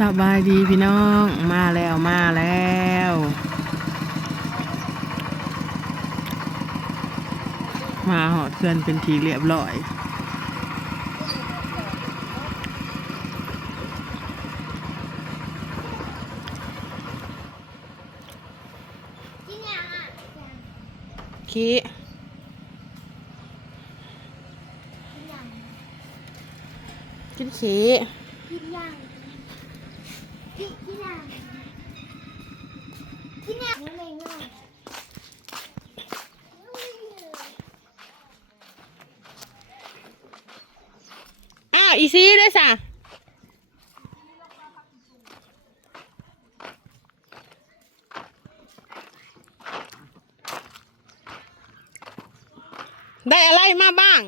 สบายดีพี่น้องมาแล้วมาแล้วมาหอดเพื่อนเป็นทีเรียบร้อยกินยังอะขี้กินยังกินขี้กินยัง อ้าวอีซีด้วยสะได้อะไรมาบ้าง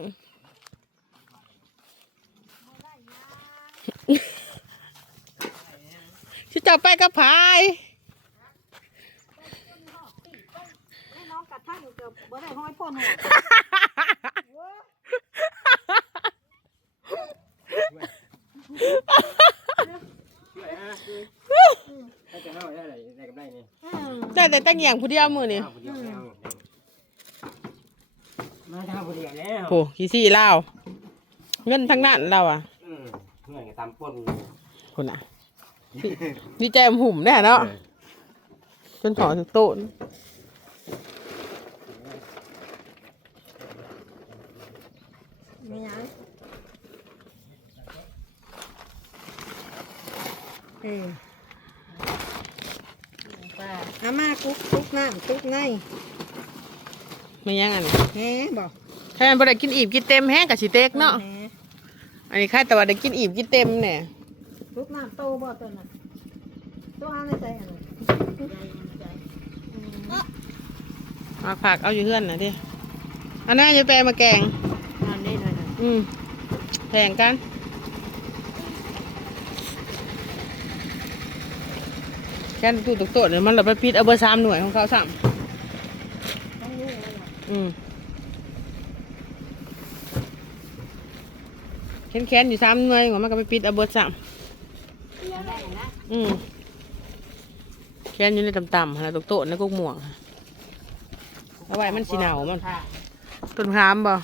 จะไปกับพายน้องกัดท่านอยู่เกือบบ่ได้ห้อยพ่นหัวช่วยฮะถ้าจะเอาได้อะไรได้กับได้นี่ได้แต่ตั้งอย่างผู้เดียวมือนี่เอาผู้เดียวแล้วมาทำผู้เดียวแล้วโหขี้ซี่เล่าวเงินทั้งนั้นเราอะอืมเหนื่อยกับตำป่นคนอะ ดีดีใจมหุ่มแน่เนาะจนถอถึงโต๊ะไม่ยังเออป้าอามากุ๊กกุ๊กน้ำกุ๊กในไม่ยังอันแฮ่บอกถ้ามันบ่ได้กินอิ่มกินเต็มแห้งกับสิเต็กเนาะแฮ่อันนี้ค่ายแต่ว่าได้กินอิ่มกินเต็มเนี่ย กุ๊กน้ำโตบ่ตัวน่ะตัวเอาในใจอันนั้นใจอืมมาผักเอาอยู่เพื่อนนะดิอันนั้นจะแปลมาแกงอันนี้หน่อยน่ะอืมแข่งกัน แค่ตู้ตกโต๊ะเนี่ยมันเราไปพิษเอาเบอร์สามหน่วยของเขาสามต้องรู้เลยน่ะอืมแค้นแค้นๆอยู่สามหน่วยว่ามันก็ไปปิดเอาเบอร์สามได้นะ อืมแค้นอยู่ในต่ำๆนะตกโต๊ะในกุ๊กหม่วงเอาไว้มันสีหนาวมันค่ะต้นขามบ่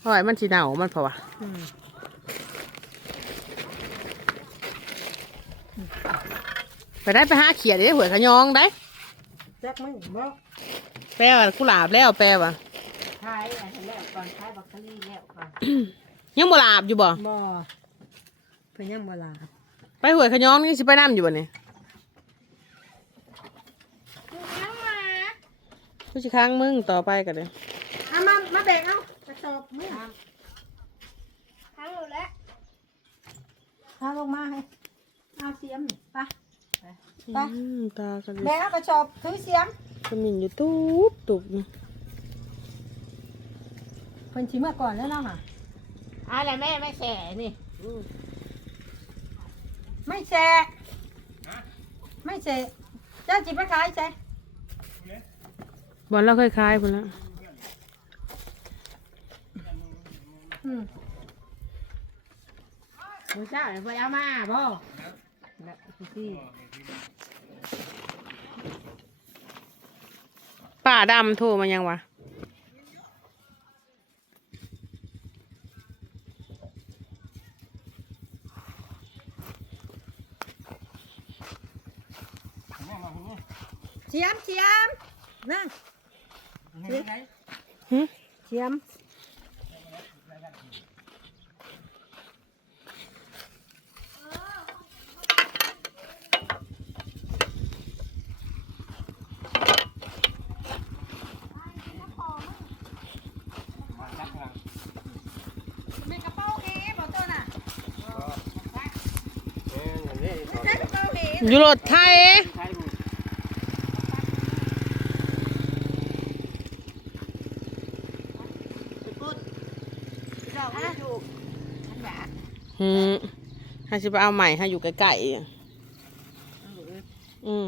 เอาไว้มันสีหนาวมันเพราะว่าอืมไปได้ไปหาเขียดได้หวยขะยองได้จักมึงบ่แปลว่ากุหลาบแล้วแปลว่าขายอันนั้นแล้วก่อนขายบักกะลี่แล้วก่อนยังบ่หลาบอยู่บ่บ่เพิ่นยังบ่ลาบ ไปหวยขะยองนี่สิไปน้ำอยู่บ่เนี่ยน้ำหมากูสิค้างมึงต่อไปกันเลยเอามา มาแบ่งเอากระสอบมึงทั้งหมดแล้วเอาลงมาให้เอาเสียมนี่ไปไปอืมตากันแบ่งเอากระสอบถือเสียมขมิ้นอยู่ตุ๊บตุ๊บนี่เพิ่นชิมาก่อนแล้วเนาะค่ะอะไรแม่แม่แส่นี่ ไม่แชร์ไม่แชร์เจ้าจิไปขายใช่บอลเราเคยคล้ายพุ่นแล้วอืมมือเจ้าไปเอามาบ่ป้าดำโทรมายังวะ เสียมเสียม นั่งหึเสียมมาจักหลังมีกระเป๋าเอ๋บอกตัวน่ะเอออย่างนี้ใช้กระเป๋าเอ๋อยู่รถไทยาจะไปเอาใหม่ฮะอยู่ใกล้ๆอืม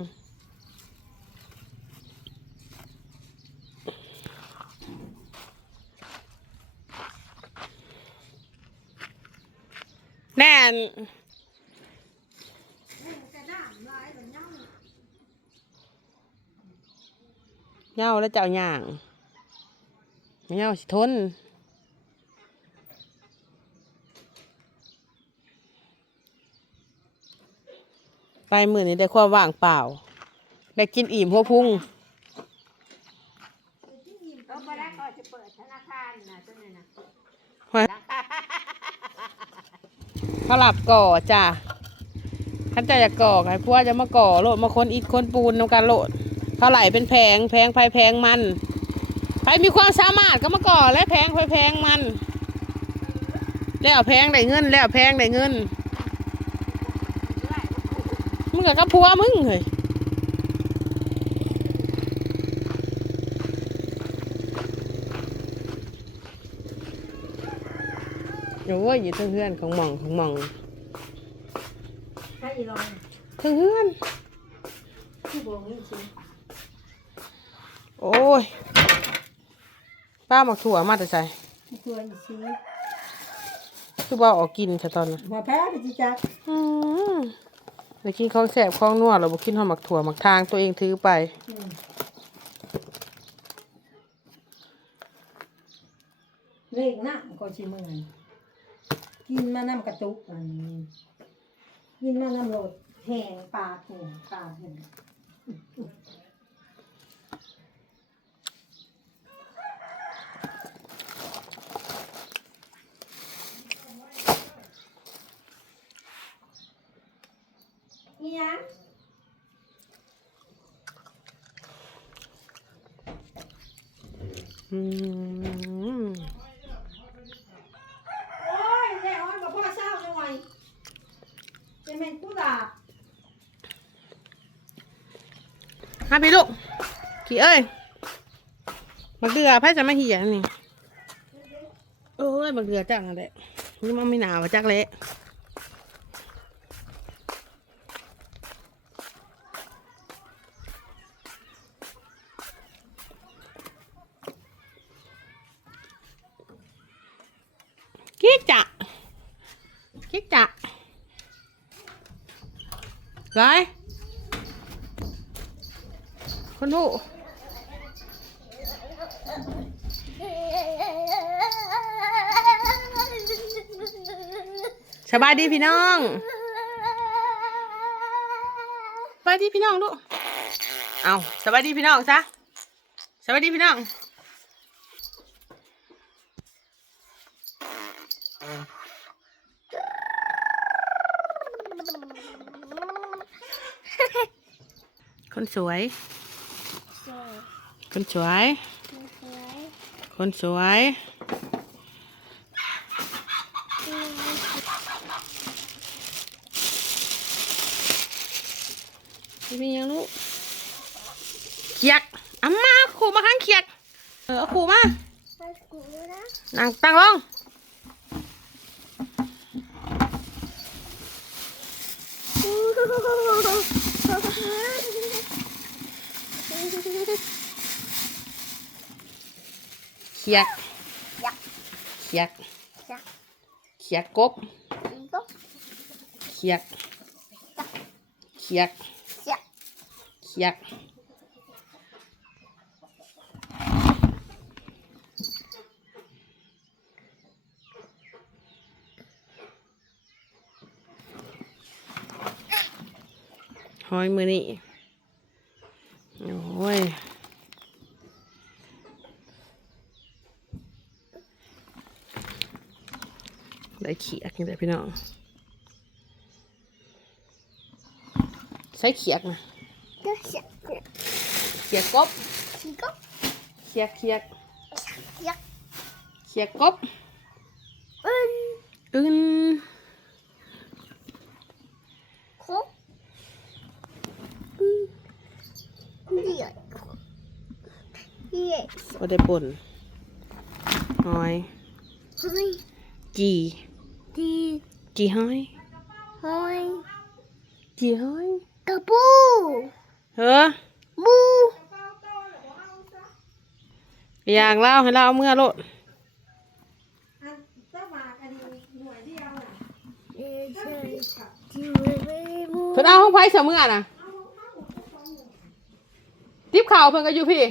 แน่เน่าแล้วจะเอาอย่างเน่าสิทน ไปมือนี้ได้ความว่างเปล่า ได้กินอิ่มหัวพุ่งเขาไปได้ก็จะเปิดธนาคารนะตัวนี้นะเขาหลับก่อจ้ะขันใจจะก่อไงพวกจะมาก่อโลดมาคนอีกคนปูนนำการโลดเขาไหลเป็นแพงแพงไฟแพงมันไปมีความสามารถก็มาก่อและแพงไฟแพงมัน แล้วแพงได้เงิน แล้วแพงได้เงิน มึงกับกับพัวมึงเฮ้ยโอ้ยอยู่เทั้งเพื่อนของหมองของหมองถ้าอีลองเทั้งเพื่อนที่บวงนี่สิโอ้ยป้าหมักถั่วมาแต่ใจตัวอีสิคือว่าออกกินแต่ตอนนั้นบ่แพ้ไปจิจักอืม ได้กินของแสบของนัวเราบอกกินหอมหมักถั่วหมักทางตัวเองถือไปเลขหน้าก็ชิมือนกินมาน้ำกระตุกอันนี้กินมาน้ำโหลดแห้งปลาแห้งปลาแห้งอีหยัง อืม โอ้ยแม่อ้อนกับพ่อเศร้าจังไงจะเป็นผู้ดาบฮาพี่ลูก ขี่เอ้ยบักเดือไพ่อจะมาเหี่ยนี่ โอ้ยบักเดือจังอะไรนี่มันไม่หนาวจักเละ กิ๊กจะกิ๊กจะไรคนหูสบายดีพี่น้องสบายดีพี่น้องลูกเอาสบายดีพี่น้องซะสบายดีพี่น้อง คนสวย คนสวย คนสวย มียังลูกเขียกอามาขู่มาข้างเขียก เออเอาขู่มานั่งตั้งลง เขียกเขียกเขียกกบเขียกเขียกเขียกหอยมือนี่โอ้ ยได้เขียกนี่แหละพี่น้องใช้เขียกนะเขียกกบเขียกเขียกเขียกกบอึน ก็ได้ป่นหอยจีจีหอยจีหอยเฮ้ออย่างเล่าให้เราเอาเมื่อโลดอันเจ้าหมากอันนี้หน่วยเดียวน่ะเพิ่นเอาห้องไผ่เสมอน่ะทิปข่าวเพิ่นก็อยู่พี่